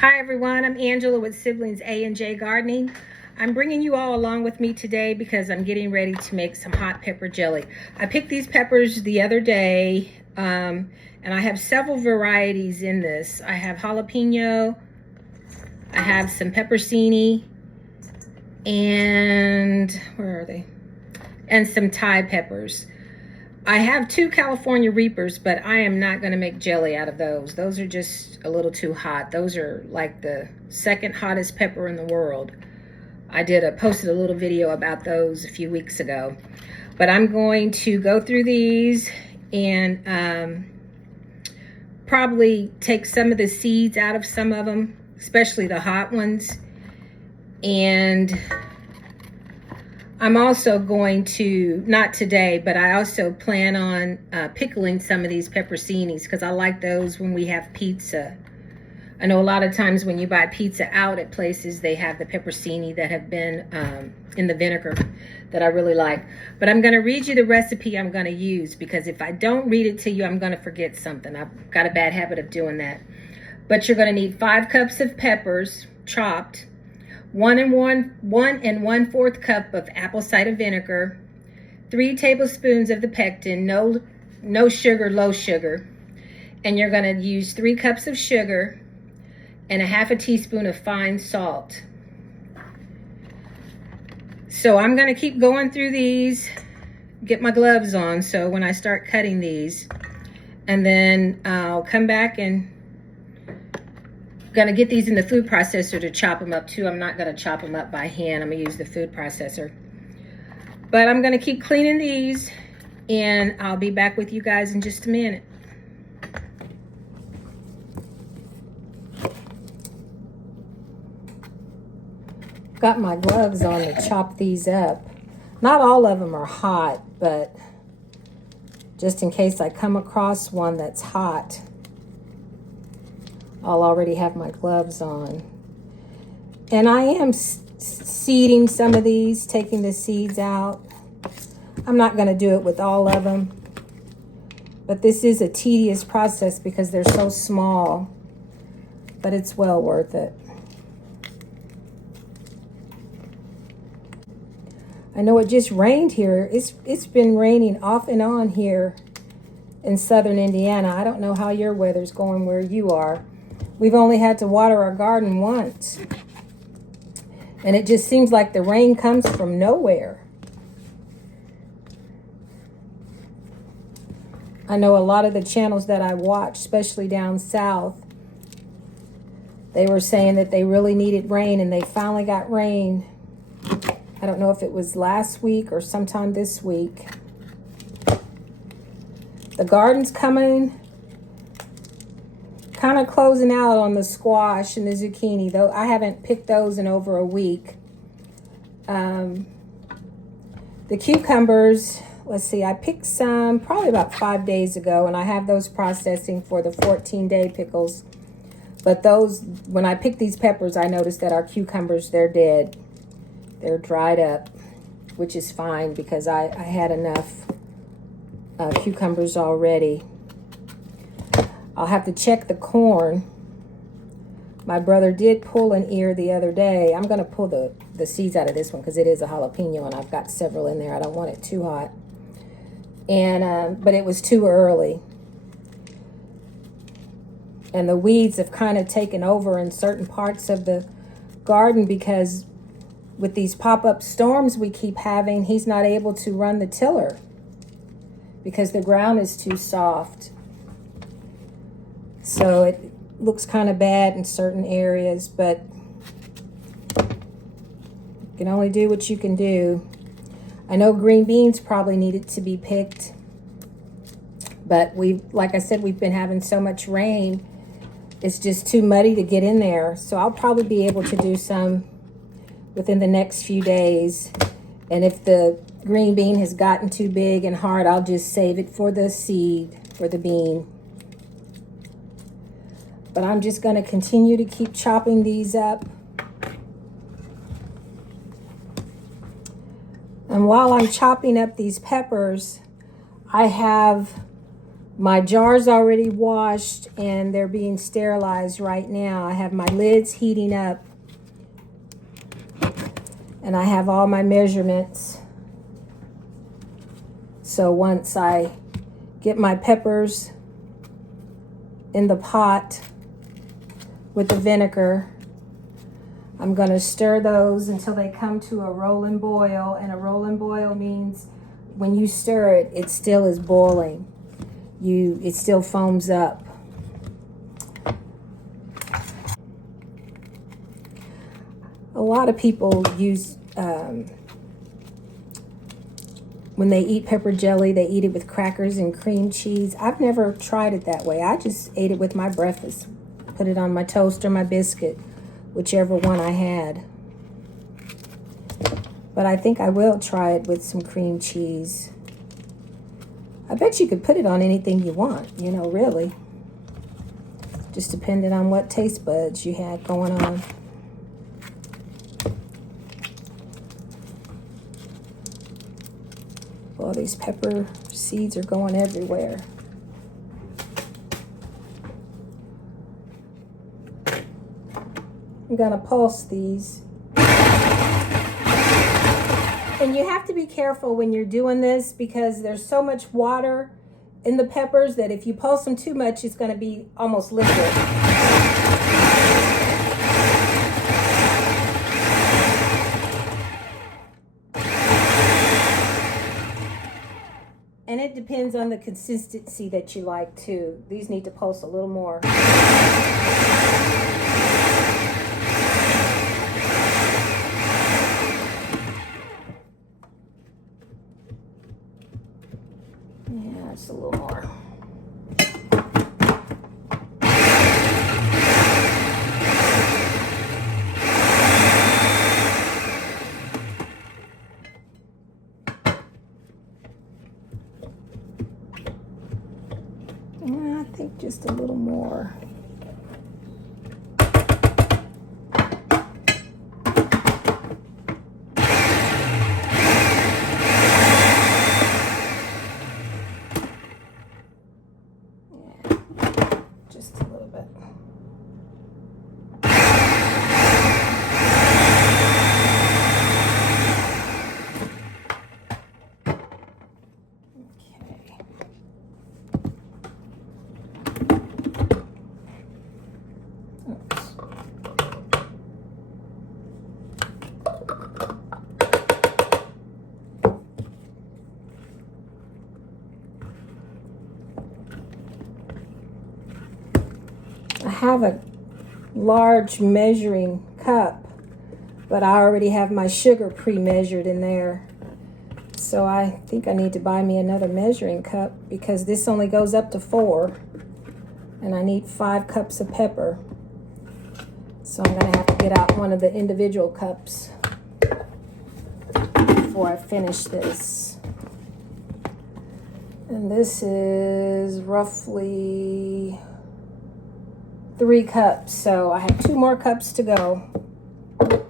Hi everyone, I'm Angela with Siblings A&J Gardening. I'm bringing you all along with me today because I'm getting ready to make some hot pepper jelly. I picked these peppers the other day and I have several varieties in this. I have jalapeno, I have some peppercini, and where are they? And some Thai peppers. I have 2 California Reapers, but I am not going to make jelly out of those. Those are just a little too hot. Those are like the second hottest pepper in the world. I posted a little video about those a few weeks ago. But I'm going to go through these and probably take some of the seeds out of some of them, especially the hot ones. And I'm also going to, not today, but I also plan on pickling some of these pepperoncinis because I like those when we have pizza. I know a lot of times when you buy pizza out at places, they have the pepperoncini that have been in the vinegar that I really like. But I'm going to read you the recipe I'm going to use because if I don't read it to you, I'm going to forget something. I've got a bad habit of doing that. But you're going to need 5 cups of peppers chopped, 1 1/4 cup of apple cider vinegar, 3 tablespoons of the pectin, no sugar, low sugar, and you're going to use 3 cups of sugar and a 1/2 teaspoon of fine salt. So I'm going to keep going through these, get my gloves on so when I start cutting these, and then I'll come back and gonna get these in the food processor to chop them up too. I'm not gonna chop them up by hand. I'm gonna use the food processor. But I'm gonna keep cleaning these and I'll be back with you guys in just a minute. Got my gloves on to chop these up. Not all of them are hot, but just in case I come across one that's hot, I'll already have my gloves on. And I am seeding some of these, taking the seeds out. I'm not going to do it with all of them. But this is a tedious process because they're so small. But it's well worth it. I know it just rained here. It's been raining off and on here in southern Indiana. I don't know how your weather's going where you are. We've only had to water our garden once. And it just seems like the rain comes from nowhere. I know a lot of the channels that I watch, especially down south, they were saying that they really needed rain and they finally got rain. I don't know if it was last week or sometime this week. The garden's coming. Kind of closing out on the squash and the zucchini, though I haven't picked those in over a week. The cucumbers, let's see, I picked some probably about 5 days ago, and I have those processing for the 14-day pickles. But those, when I picked these peppers, I noticed that our cucumbers, they're dead. They're dried up, which is fine because I had enough cucumbers already. I'll have to check the corn. My brother did pull an ear the other day. I'm going to pull the seeds out of this one because it is a jalapeno and I've got several in there. I don't want it too hot. And but it was too early. And the weeds have kind of taken over in certain parts of the garden because with these pop-up storms we keep having, he's not able to run the tiller because the ground is too soft. So it looks kind of bad in certain areas, but you can only do what you can do. I know green beans probably needed to be picked, but like I said, we've been having so much rain, it's just too muddy to get in there. So I'll probably be able to do some within the next few days. And if the green bean has gotten too big and hard, I'll just save it for the seed, for the bean. But I'm just going to continue to keep chopping these up. And while I'm chopping up these peppers, I have My jar's already washed and they're being sterilized right now. I have my lids heating up and I have all my measurements. So once I get my peppers in the pot with the vinegar, I'm going to stir those until they come to a rolling boil. And a rolling boil means when you stir it, it still is boiling. It still foams up. A lot of people use, when they eat pepper jelly, they eat it with crackers and cream cheese. I've never tried it that way. I just ate it with my breakfast. Put it on my toast or my biscuit, whichever one I had. But I think I will try it with some cream cheese. I bet you could put it on anything you want, you know, really. Just depending on what taste buds you had going on. Well, these pepper seeds are going everywhere. I'm gonna pulse these. And you have to be careful when you're doing this because there's so much water in the peppers that if you pulse them too much, it's going to be almost liquid. And it depends on the consistency that you like too. These need to pulse a little more. Just a little more. I think just a little more. I have a large measuring cup, but I already have my sugar pre-measured in there. So I think I need to buy me another measuring cup because this only goes up to 4 and I need 5 cups of pepper. So I'm gonna have to get out one of the individual cups before I finish this. And this is roughly 3 cups, so I have 2 more cups to go. I'm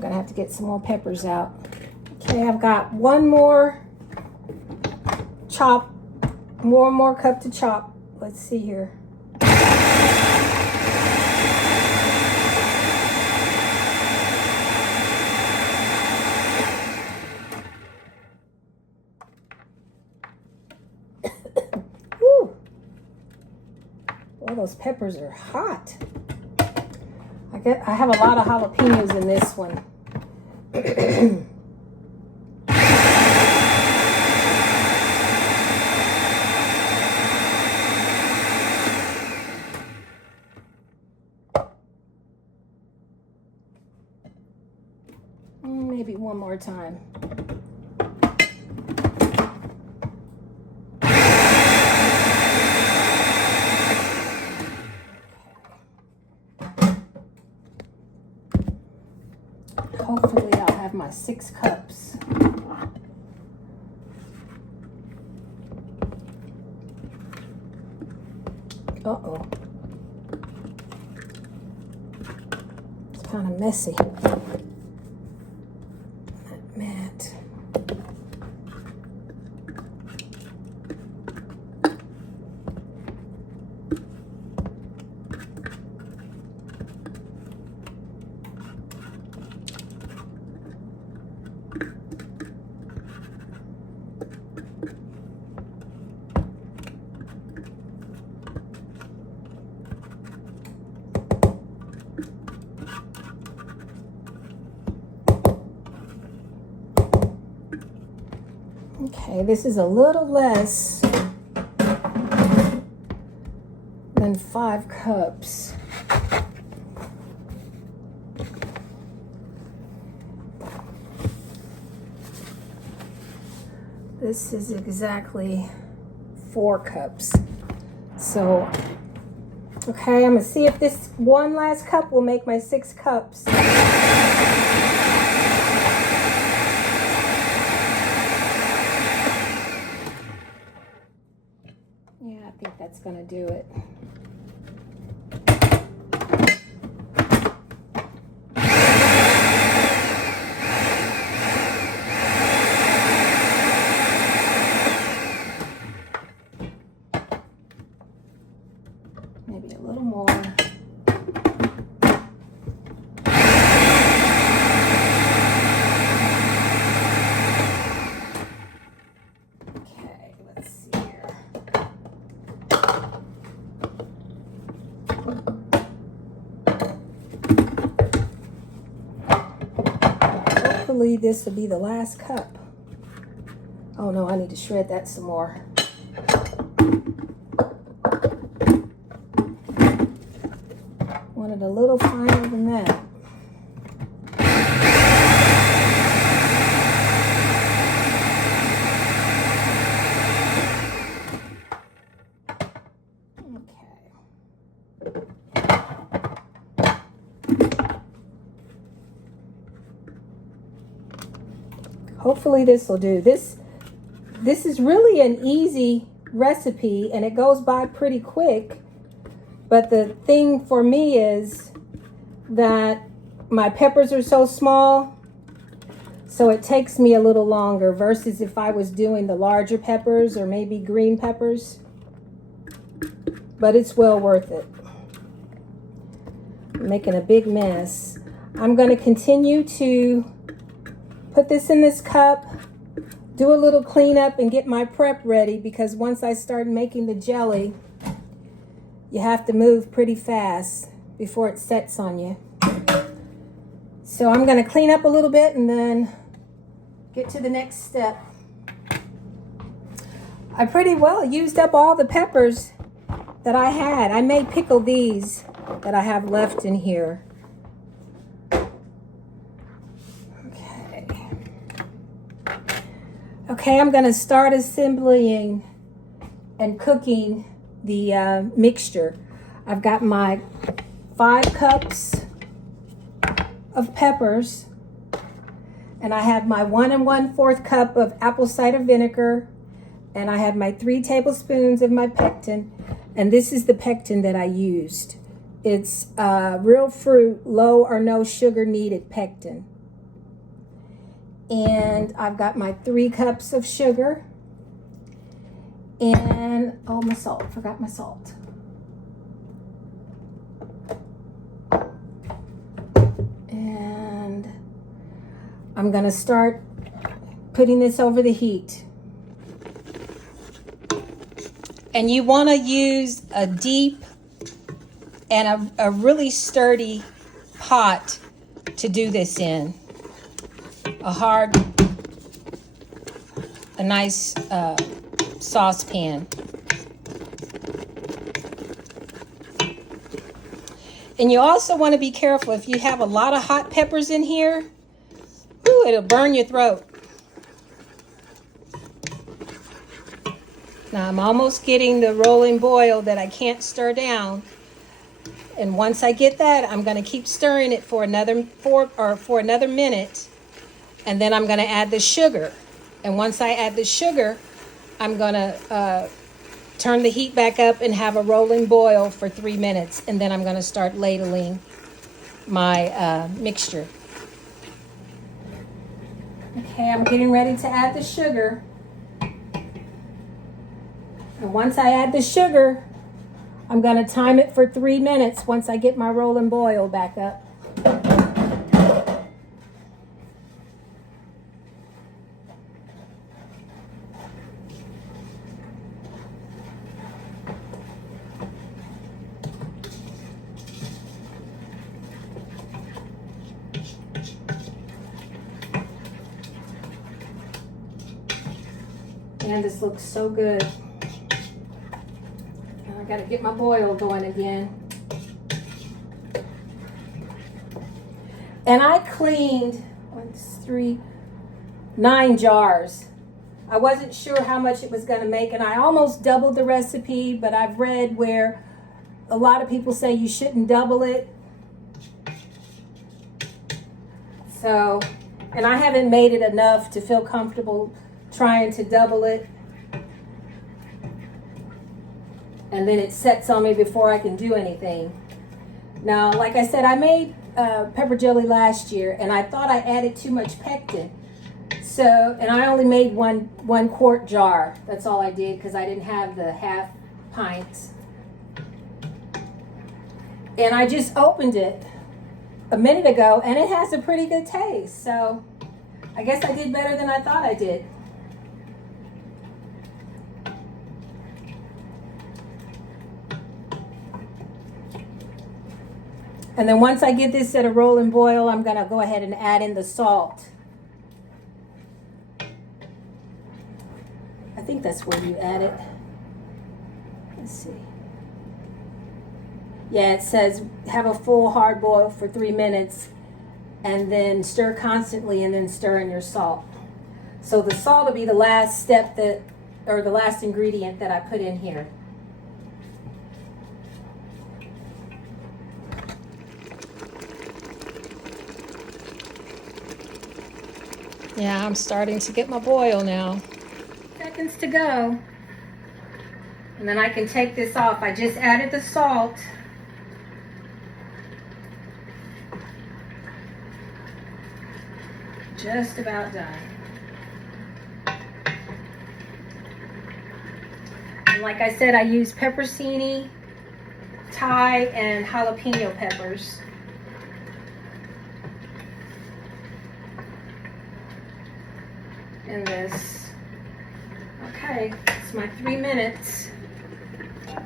gonna have to get some more peppers out. Okay, I've got one more cup to chop. Let's see here. Those peppers are hot. I have a lot of jalapenos in this one. Maybe one more time. Hopefully I'll have my 6 cups. Uh-oh. It's kind of messy. That mat. Okay, this is a little less than 5 cups. This is exactly 4 cups. So, okay, I'm gonna see if this one last cup will make my 6 cups. Yeah, I think that's gonna do it. Maybe a little more. Okay, let's see here. Hopefully this will be the last cup. Oh no, I need to shred that some more. Want it a little finer than that. Hopefully this will do. This is really an easy recipe and it goes by pretty quick. But the thing for me is that my peppers are so small, so it takes me a little longer versus if I was doing the larger peppers or maybe green peppers. But it's well worth it. I'm making a big mess. I'm going to continue to put this in this cup, do a little cleanup and get my prep ready, because once I start making the jelly, you have to move pretty fast before it sets on you. So I'm going to clean up a little bit and then get to the next step. I pretty well used up all the peppers that I had. I may pickle these that I have left in here. Okay, I'm going to start assembling and cooking the mixture. I've got my 5 cups of peppers, and I have my 1 1/4 cup of apple cider vinegar, and I have my 3 tablespoons of my pectin, and this is the pectin that I used. It's real fruit, low or no sugar needed pectin. And I've got my 3 cups of sugar, and oh, my salt, forgot my salt. And I'm gonna start putting this over the heat. And you want to use a deep and a really sturdy pot to do this in. A nice saucepan. And you also want to be careful if you have a lot of hot peppers in here. Ooh, it'll burn your throat. Now I'm almost getting the rolling boil that I can't stir down. And once I get that, I'm going to keep stirring it for another minute. And then I'm going to add the sugar. And once I add the sugar, I'm going to turn the heat back up and have a rolling boil for 3 minutes. And then I'm going to start ladling my mixture. Okay, I'm getting ready to add the sugar. And once I add the sugar, I'm going to time it for 3 minutes once I get my rolling boil back up. man, this looks so good. Now I gotta get my boil going again. And I cleaned 9 jars. I wasn't sure how much it was gonna make, and I almost doubled the recipe, but I've read where a lot of people say you shouldn't double it. So, and I haven't made it enough to feel comfortable trying to double it. And then it sets on me before I can do anything. Now, like I said, I made pepper jelly last year, and I thought I added too much pectin. So, and I only made one quart jar. That's all I did because I didn't have the half pints. And I just opened it a minute ago, and it has a pretty good taste. So, I guess I did better than I thought I did. And then once I get this at a rolling boil, I'm gonna go ahead and add in the salt. I think that's where you add it. Let's see. Yeah, it says have a full hard boil for 3 minutes and then stir constantly and then stir in your salt. So the salt will be the last step or the last ingredient that I put in here. Yeah, I'm starting to get my boil now. Seconds to go. And then I can take this off. I just added the salt. Just about done. And like I said, I use pepperoncini, Thai, and jalapeno peppers. In this. Okay, it's my 3 minutes. Take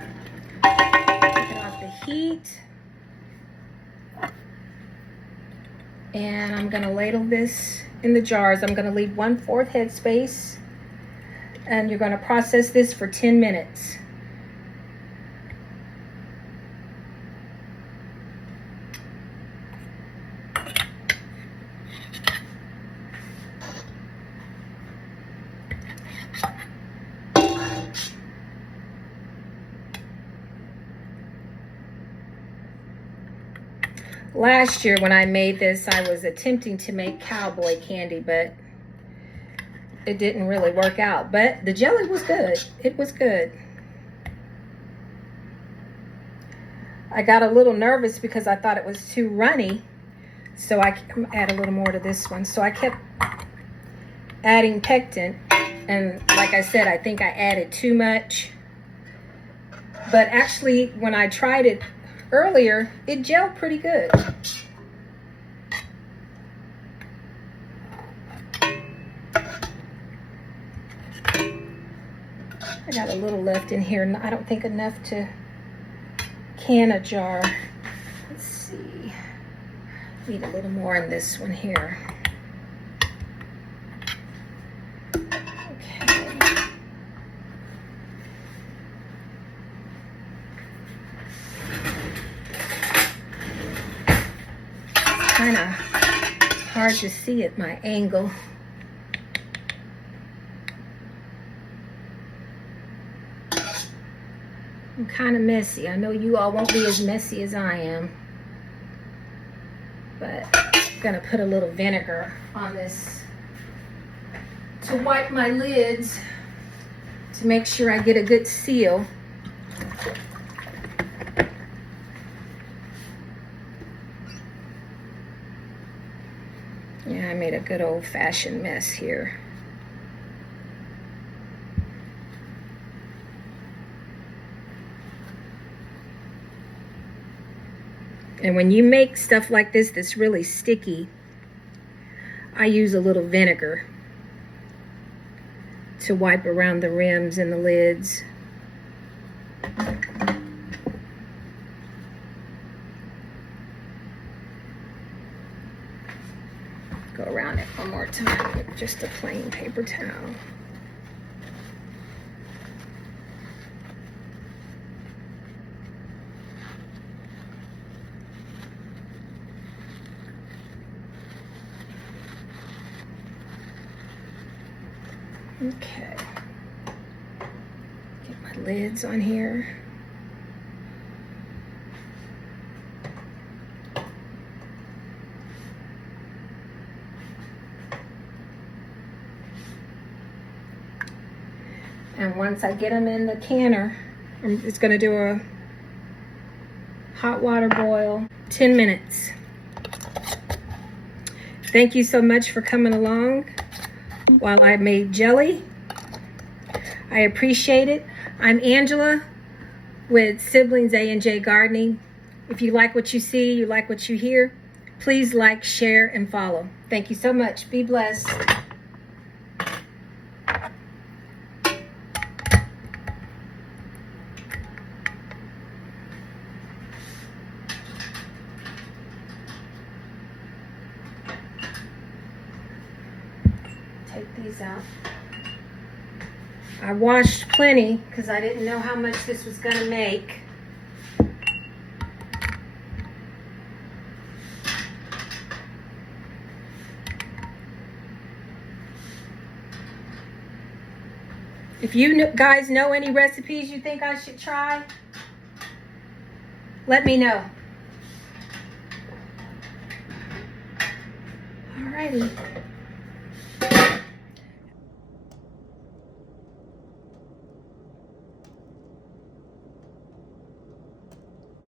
it off the heat. And I'm gonna ladle this in the jars. I'm gonna leave 1/4 head space. And you're gonna process this for 10 minutes. Last year when I made this, I was attempting to make cowboy candy, but it didn't really work out. But the jelly was good. It was good. I got a little nervous because I thought it was too runny. So I add a little more to this one. So I kept adding pectin. And like I said, I think I added too much. But actually, when I tried it earlier, it gelled pretty good. I got a little left in here. I don't think enough to can a jar. Let's see. Need a little more in this one here. Okay. Kind of hard to see at my angle. I'm kind of messy. I know you all won't be as messy as I am. But I'm gonna put a little vinegar on this to wipe my lids to make sure I get a good seal. Yeah, I made a good old-fashioned mess here. And when you make stuff like this that's really sticky, I use a little vinegar to wipe around the rims and the lids. Go around it one more time with just a plain paper towel. Okay. Get my lids on here. And once I get them in the canner, I'm just going to do a hot water boil, 10 minutes. Thank you so much for coming along while I made jelly. I appreciate it. I'm Angela with Siblings A&J Gardening. If you like what you see, you like what you hear, please like, share, and follow. Thank you so much. Be blessed. Take these out. I washed plenty because I didn't know how much this was going to make. If you guys know any recipes you think I should try, let me know. Alrighty.